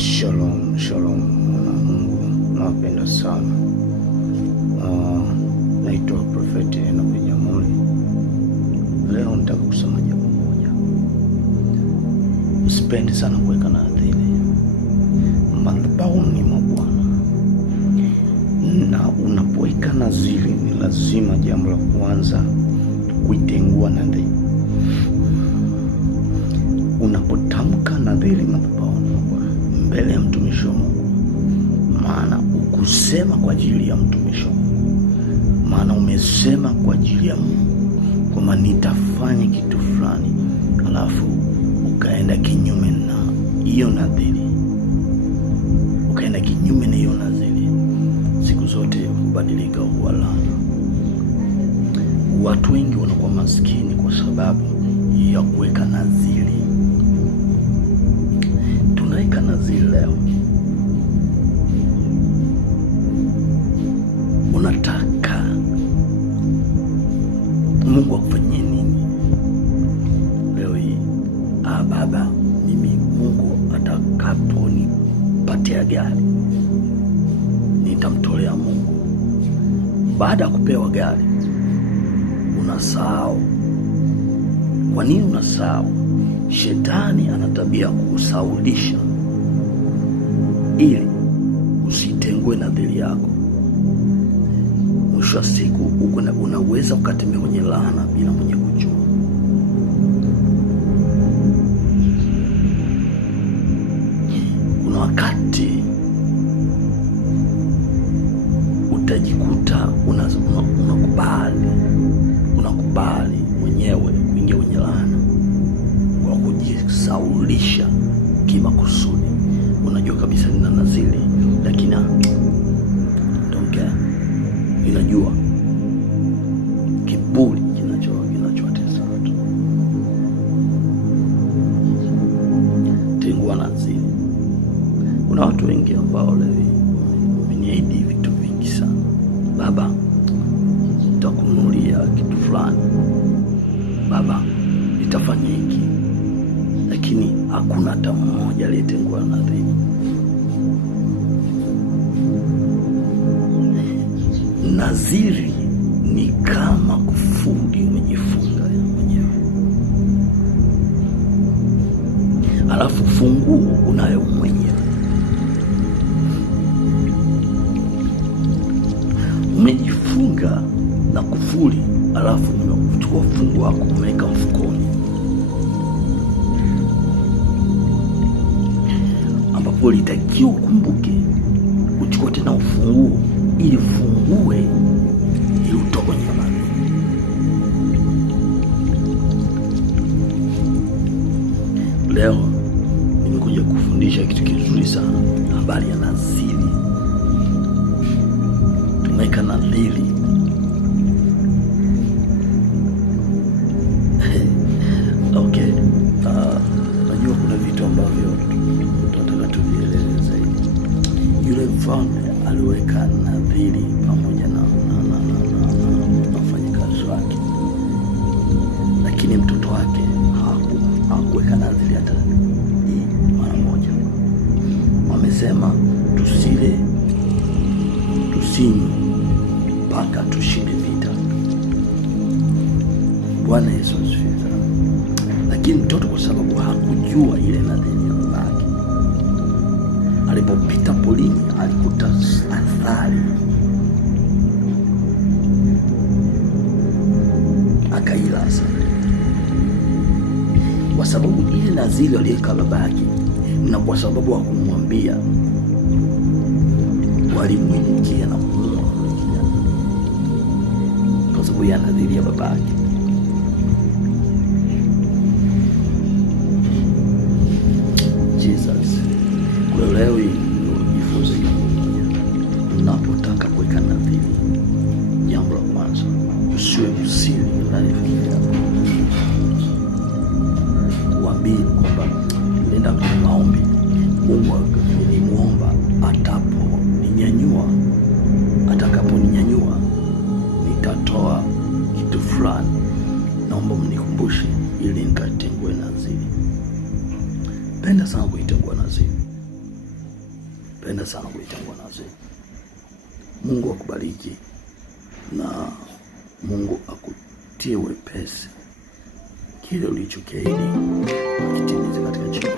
Shalom, shalom na Mungu, nawapenda sana. Naitwa Prophet Enoch Nyamuli. Leo nitaka kusema jambo moja. Usipende sana kuweka nadhiri madhabahuni mwa Bwana, na unapoweka nadhiri ni lazima, jambo la kwanza, kuitengua nadhiri. Unapotamka nadhiri madhabahuni mwa Bwana mbele ya mtumishi wa Mungu, maana ukusema kwa ajili ya mtumishi wa Mungu, maana umesema kwa ajili ya Mungu kwamba nitafanya kitu fulani, alafu ukaenda kinyume na hiyo nadhiri, siku zote kubadilika huwa laana. Watu wengi wanakuwa maskini kwa sababu ya kuweka nadhiri. Tunaweka nadhiri leo, unataka Mungu akufanyie nini leo hii? Baba, mimi Mungu atakaponipatia gari nitamtolea Mungu. Baada ya kupewa gari unasahau. Kwa nini unasahau? Shetani ana tabia kusaulisha ili usitengue nadhiri yako. Mwisho wa siku unaweza ukatembea kwenye laana bila mwenye kujua. Kuna wakati utajikuta unakubali mwenyewe kuingia kwenye laana kwa kujisaulisha kimakusudi. Unajua kabisa nina nadhiri, lakini don't care. Inajua kiburi kinachowatesa watu. Tengua nadhiri. Kuna watu wengi ambao leo wameniahidi vitu vingi sana. Baba, nitakununulia kitu fulani. Baba, nitafanya hiki, lakini hakuna hata mmoja aliyetengua nadhiri. Nadhiri ni kama kufuli umejifunga mwenyewe, alafu funguo unayo mwenyewe. Umejifunga na kufuli, alafu umechukua funguo wako umeweka mfukoni, ambapo litakiwa ukumbuke uchukue tena ufunguo ili ufungue, ili utoke kwenye nadhiri. Leo nimekuja kufundisha kitu kizuri sana, habari ya nadhiri. Tumeweka nadhiri. Okay, najua kuna vitu ambavyo tunataka tuvieleze zaidi. Yule mfalme aliweka nadhiri pamoja na wafanyakazi wake, lakini mtoto wake hakuweka nadhiri hata mara moja. Wamesema tusile tusinywe mpaka tushinde vita. Bwana Yesu asifiwe. Lakini mtoto, kwa sababu hakujua ile nadhiri ya babake, alipopita polini alikuta athari, akaila sana, kwa sababu ile nadhiri aliyeka babake, na kwa sababu hakumwambia, walimwingia na kumuua kwa sababu ya nadhiri ya babake. Jesus. Kwa leo hii jifunze moja. Unapotaka kuweka nadhiri, jambo la kwanza, usiwe msiri ndani ya fikira yako. Uambie kwamba nenda kwenye maombi, Mungu nilimwomba atakaponinyanyua nitatoa kitu fulani, naomba mnikumbushe ili nikatengue nadhiri. Penda sana kuitengua nadhiri. Penda sana kuitangua nasi. Mungu akubariki na Mungu akutie wepesi kile ulichokiahidi akitimize katika jina